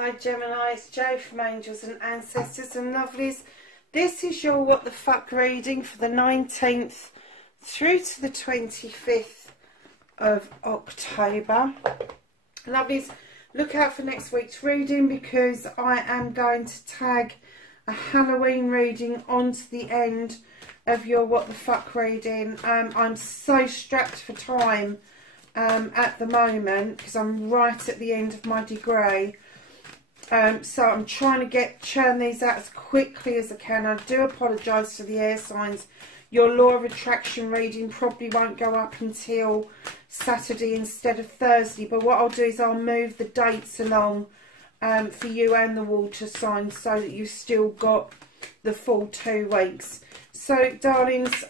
Hi Gemini, it's Jo from Angels and Ancestors and Lovelies. This is your What the Fuck reading for the 19th through to the 25th of October. Lovelies, look out for next week's reading because I am going to tag a Halloween reading onto the end of your What the Fuck reading. I'm so strapped for time at the moment because I'm right at the end of my degree. So I'm trying to churn these out as quickly as I can. I do apologise for the air signs. Your law of attraction reading probably won't go up until Saturday instead of Thursday. But what I'll do is I'll move the dates along for you and the water signs so that you've still got the full 2 weeks. So, darlings,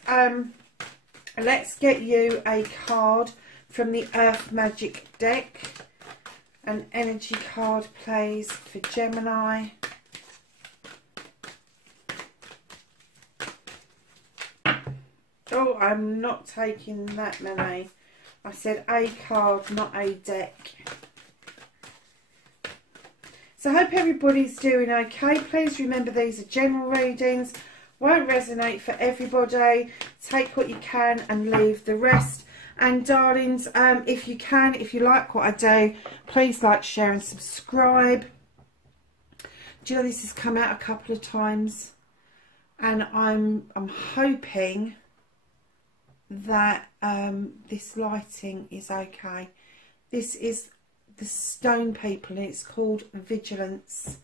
let's get you a card from the Earth Magic deck. An energy card, please, for Gemini. Oh, I'm not taking that many. I said a card, not a deck. So I hope everybody's doing okay. Please remember these are general readings. Won't resonate for everybody. Take what you can and leave the rest. And darlings, if you can, if you like what I do, please like, share and subscribe. Do you know this has come out a couple of times? And I'm hoping that this lighting is okay. This is the Stone People and it's called Vigilance.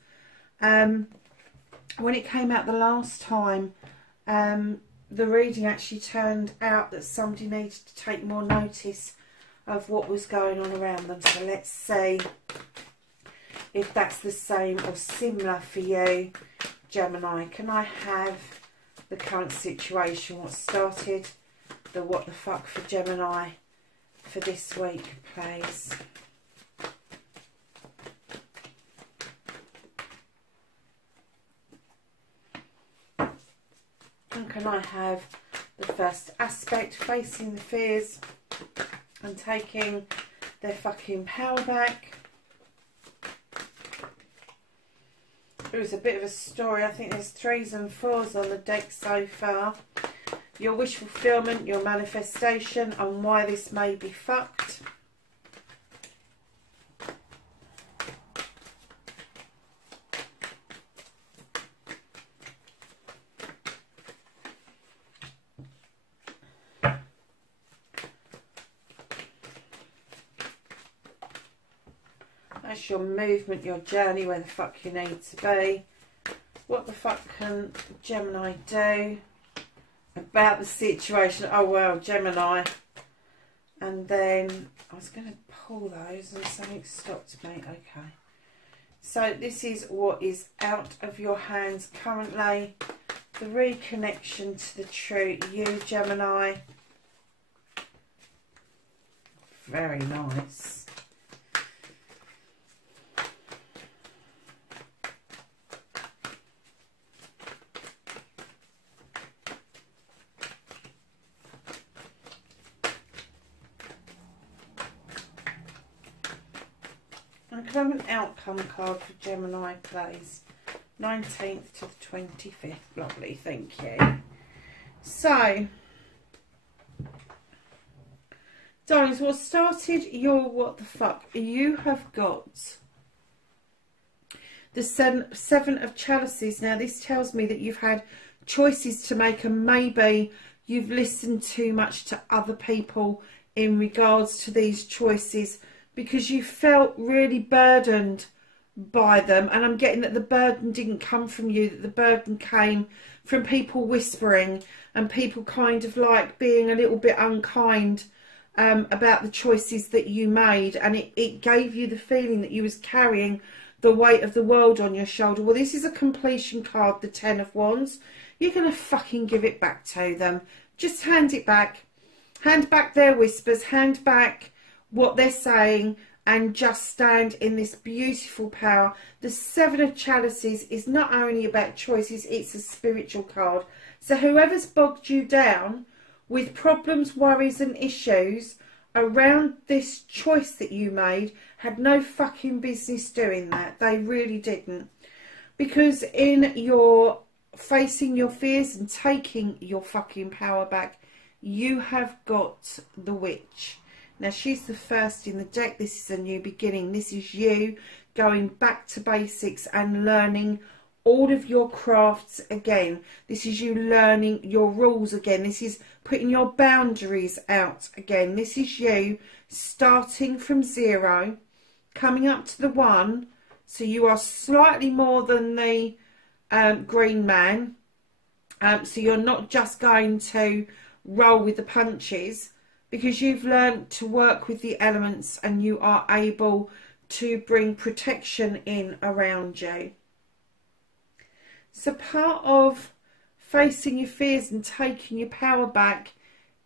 When it came out the last time, the reading actually turned out that somebody needed to take more notice of what was going on around them. So let's see if that's the same or similar for you, Gemini. Can I have the current situation, what started the What the Fuck for Gemini for this week, please? And can I have the first aspect, facing the fears and taking their fucking power back? It was a bit of a story. I think there's 3s and 4s on the deck so far. Your wish fulfillment, your manifestation and why this may be fucked. That's your movement, your journey, where the fuck you need to be. What the fuck can Gemini do about the situation? Oh well, Gemini. And then I was going to pull those and something stopped me. Okay. So this is what is out of your hands currently. The reconnection to the true you, Gemini. Very nice. I can have an outcome card for Gemini, please. 19th to the 25th. Lovely, thank you. So, darlings, what started your What the Fuck? You have got the Seven of Chalices. Now, this tells me that you've had choices to make and maybe you've listened too much to other people in regards to these choices, because you felt really burdened by them. And I'm getting that the burden didn't come from you, that the burden came from people whispering and people kind of like being a little bit unkind about the choices that you made. And it gave you the feeling that you was carrying the weight of the world on your shoulder. Well, this is a completion card, the 10 of Wands. You're going to fucking give it back to them. Just hand it back. Hand back their whispers. Hand back what they're saying and just stand in this beautiful power. The Seven of Chalices is not only about choices, it's a spiritual card. So whoever's bogged you down with problems, worries and issues, around this choice that you made had no fucking business doing that. They really didn't. Because in your facing your fears and taking your fucking power back, you have got the Witch. Now, she's the first in the deck. This is a new beginning. This is you going back to basics and learning all of your crafts again. This is you learning your rules again. This is putting your boundaries out again. This is you starting from 0, coming up to the 1. So you are slightly more than the green man. So you're not just going to roll with the punches, because you've learned to work with the elements and you are able to bring protection in around you. So part of facing your fears and taking your power back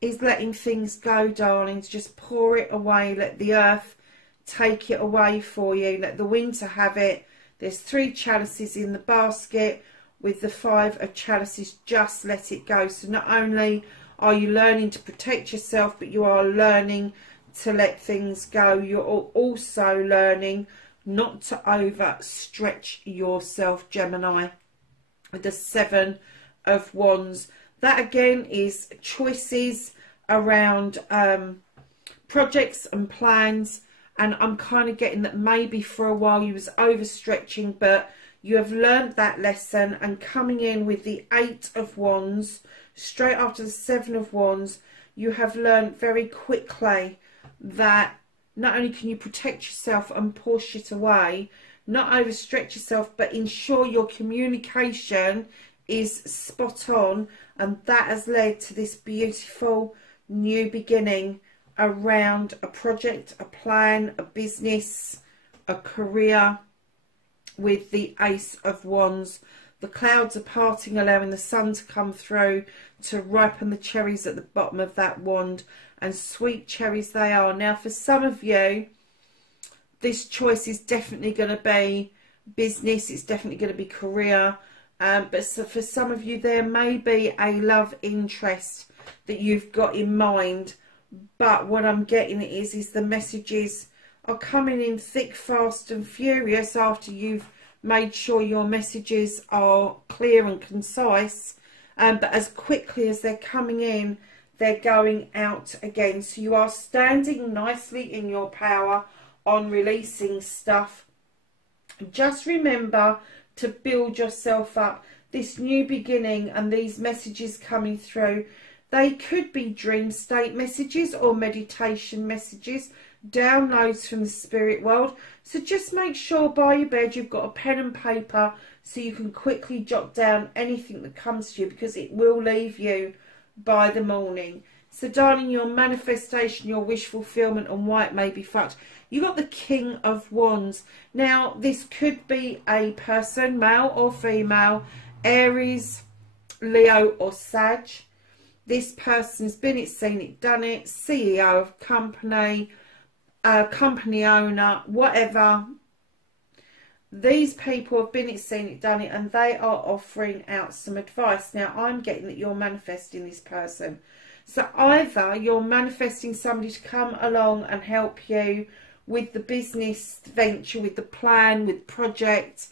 is letting things go, darlings. Just pour it away. Let the earth take it away for you. Let the winter have it. There's 3 chalices in the basket with the 5 of chalices. Just let it go. So not only are you learning to protect yourself, but you are learning to let things go. You're also learning not to overstretch yourself, Gemini. With the 7 of Wands, that again is choices around projects and plans, and I'm kind of getting that maybe for a while you was overstretching, but you have learned that lesson. And coming in with the 8 of Wands straight after the 7 of Wands, you have learned very quickly that not only can you protect yourself and pour shit away, not overstretch yourself, but ensure your communication is spot on. And that has led to this beautiful new beginning around a project, a plan, a business, a career with the Ace of Wands. The clouds are parting, allowing the sun to come through to ripen the cherries at the bottom of that wand. And sweet cherries they are. Now, for some of you, this choice is definitely going to be business. It's definitely going to be career. But so for some of you, there may be a love interest that you've got in mind. But what I'm getting is the messages are coming in thick, fast and furious after you've made sure your messages are clear and concise. But as quickly as they're coming in, they're going out again. So you are standing nicely in your power on releasing stuff. Just remember to build yourself up. This new beginning and these messages coming through, they could be dream state messages or meditation messages, downloads from the spirit world. So just make sure by your bed you've got a pen and paper so you can quickly jot down anything that comes to you, because it will leave you by the morning. So darling, your manifestation, your wish fulfillment and why it may be fucked. You got the King of Wands. Now, this could be a person, male or female, Aries, Leo or Sag. This person's been it, seen it, done it, CEO of company, company owner, whatever. These people have been it, seen it, done it, and they are offering out some advice. Now, I'm getting that you're manifesting this person. So either you're manifesting somebody to come along and help you with the business venture, with the plan, with project,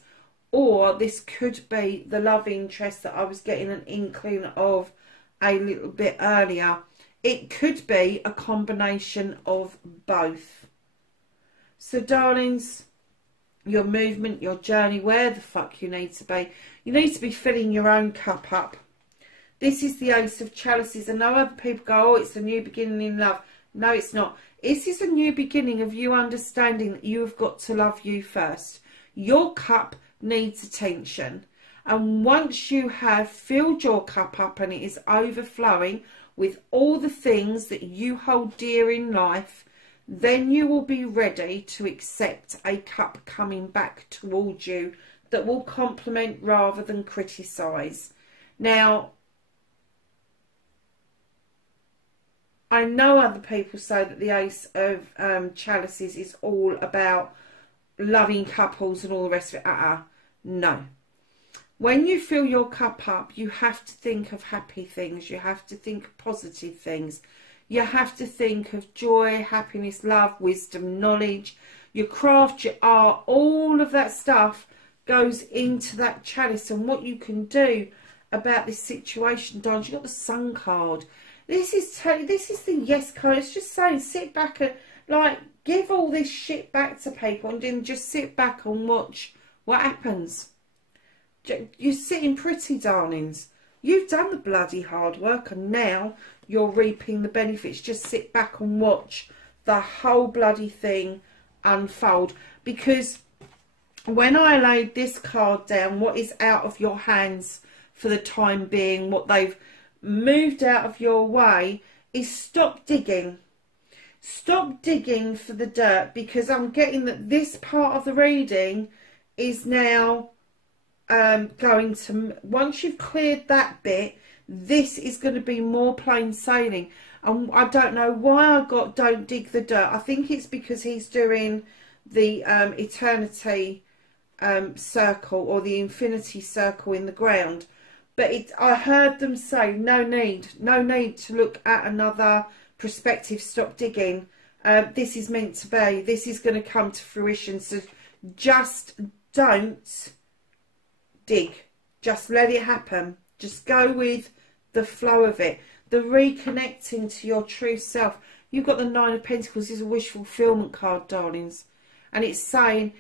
or this could be the love interest that I was getting an inkling of a little bit earlier. It could be a combination of both. So darlings, your movement, your journey, where the fuck you need to be. You need to be filling your own cup up. This is the Ace of Chalices. And I know other people go, oh, it's a new beginning in love. No, it's not. This is a new beginning of you understanding that you have got to love you first. Your cup needs attention. And once you have filled your cup up and it is overflowing with all the things that you hold dear in life, then you will be ready to accept a cup coming back towards you that will compliment rather than criticise. Now, I know other people say that the Ace of Chalices is all about loving couples and all the rest of it. No. When you fill your cup up, you have to think of happy things. You have to think of positive things. You have to think of joy, happiness, love, wisdom, knowledge, your craft, your art, all of that stuff goes into that chalice. And what you can do about this situation, darling, you've got the Sun card. This is the yes card. It's just saying, sit back and, like, give all this shit back to people and then just sit back and watch what happens. You're sitting pretty, darlings. You've done the bloody hard work and now you're reaping the benefits. Just sit back and watch the whole bloody thing unfold. Because when I laid this card down, what is out of your hands for the time being, what they've moved out of your way, is stop digging. Stop digging for the dirt, because I'm getting that this part of the reading is now going to, once you've cleared that bit, this is going to be more plain sailing. And I don't know why I got don't dig the dirt. I think it's because he's doing the eternity circle, or the infinity circle in the ground. But I heard them say no need to look at another perspective, stop digging. This is meant to be, this is going to come to fruition. So just don't dig, just let it happen, just go with the flow of it. The reconnecting to your true self. You've got the Nine of Pentacles. Is a wish fulfillment card, darlings, and it's saying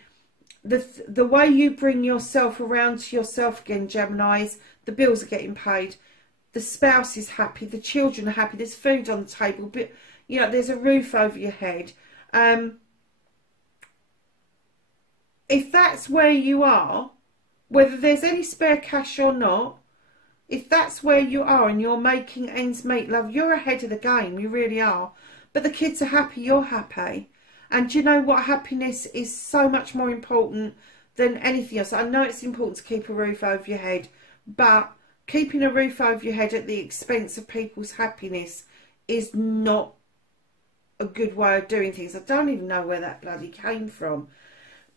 the way you bring yourself around to yourself again, Geminis, the bills are getting paid, the spouse is happy, the children are happy, there's food on the table, but you know, there's a roof over your head. If that's where you are, whether there's any spare cash or not, if that's where you are and you're making ends meet, love, you're ahead of the game. You really are. But the kids are happy, you're happy. And do you know what? Happiness is so much more important than anything else. I know it's important to keep a roof over your head, but keeping a roof over your head at the expense of people's happiness is not a good way of doing things. I don't even know where that bloody came from.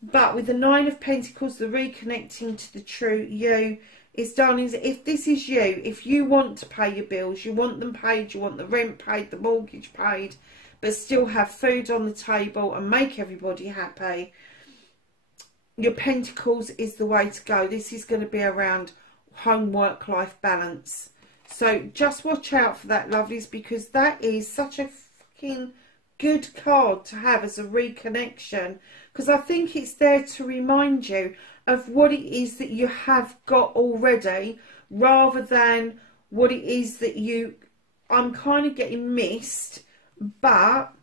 But with the Nine of Pentacles, the reconnecting to the true you is, darlings, if this is you, if you want to pay your bills, you want them paid, you want the rent paid, the mortgage paid, but still have food on the table and make everybody happy, your Pentacles is the way to go. This is going to be around home, work, life balance. So just watch out for that, lovelies, because that is such a fucking good card to have as a reconnection, because I think it's there to remind you of what it is that you have got already, rather than what it is that I'm kind of getting missed. But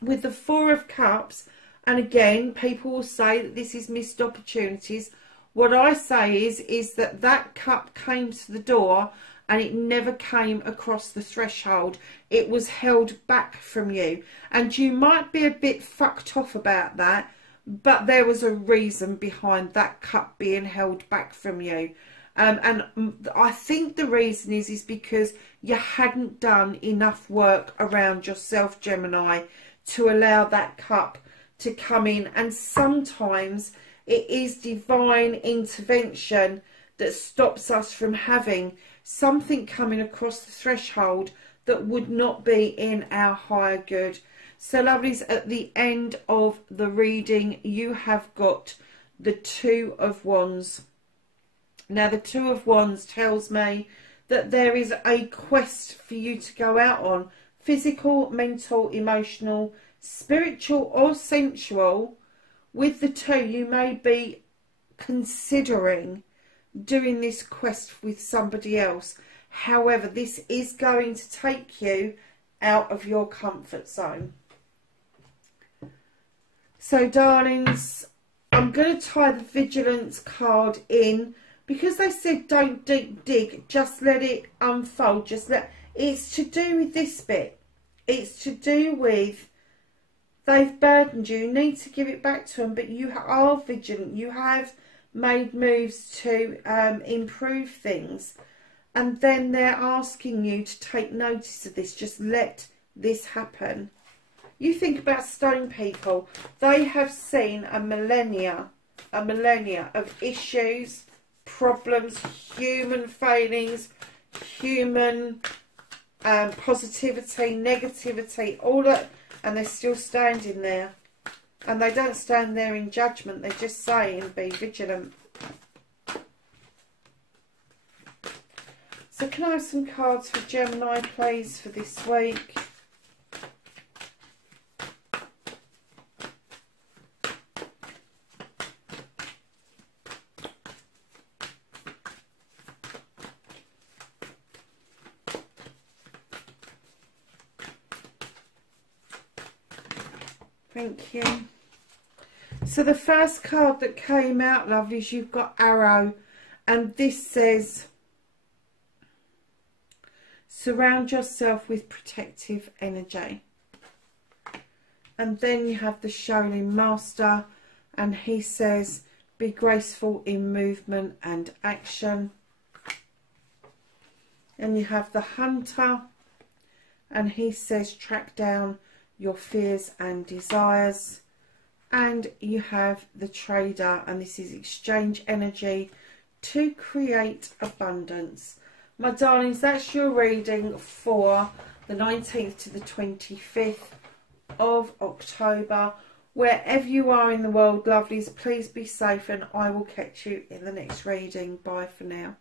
with the Four of Cups, and again, people will say that this is missed opportunities. What I say is that that cup came to the door and it never came across the threshold. It was held back from you. And you might be a bit fucked off about that, but there was a reason behind that cup being held back from you. And I think the reason is because you hadn't done enough work around yourself, Gemini, to allow that cup to come in. And sometimes it is divine intervention that stops us from having something coming across the threshold that would not be in our higher good. So, lovelies, at the end of the reading, you have got the Two of Wands. Now, the Two of Wands tells me that there is a quest for you to go out on. Physical, mental, emotional, spiritual or sensual. With the two, you may be considering doing this quest with somebody else. However, this is going to take you out of your comfort zone. So, darlings, I'm going to tie the Vigilance card in, because they said don't dig, just let it unfold. It's to do with this bit. It's to do with, they've burdened you, you need to give it back to them, but you are vigilant. You have made moves to improve things, and then they're asking you to take notice of this. Just let this happen. You think about stone people. They have seen a millennia of issues, problems, human failings, human positivity, negativity, all that, and they're still standing there. And they don't stand there in judgment, they're just saying be vigilant. So can I have some cards for Gemini, please, for this week? Thank you. So the first card that came out, lovelies, you've got Arrow, and this says surround yourself with protective energy. And then you have the Shaolin Master, and he says be graceful in movement and action. And you have the Hunter, and he says track down your fears and desires. And you have the Trader, and this is exchange energy to create abundance. My darlings, that's your reading for the 19th to the 25th of October. Wherever you are in the world, lovelies, please be safe, and I will catch you in the next reading. Bye for now.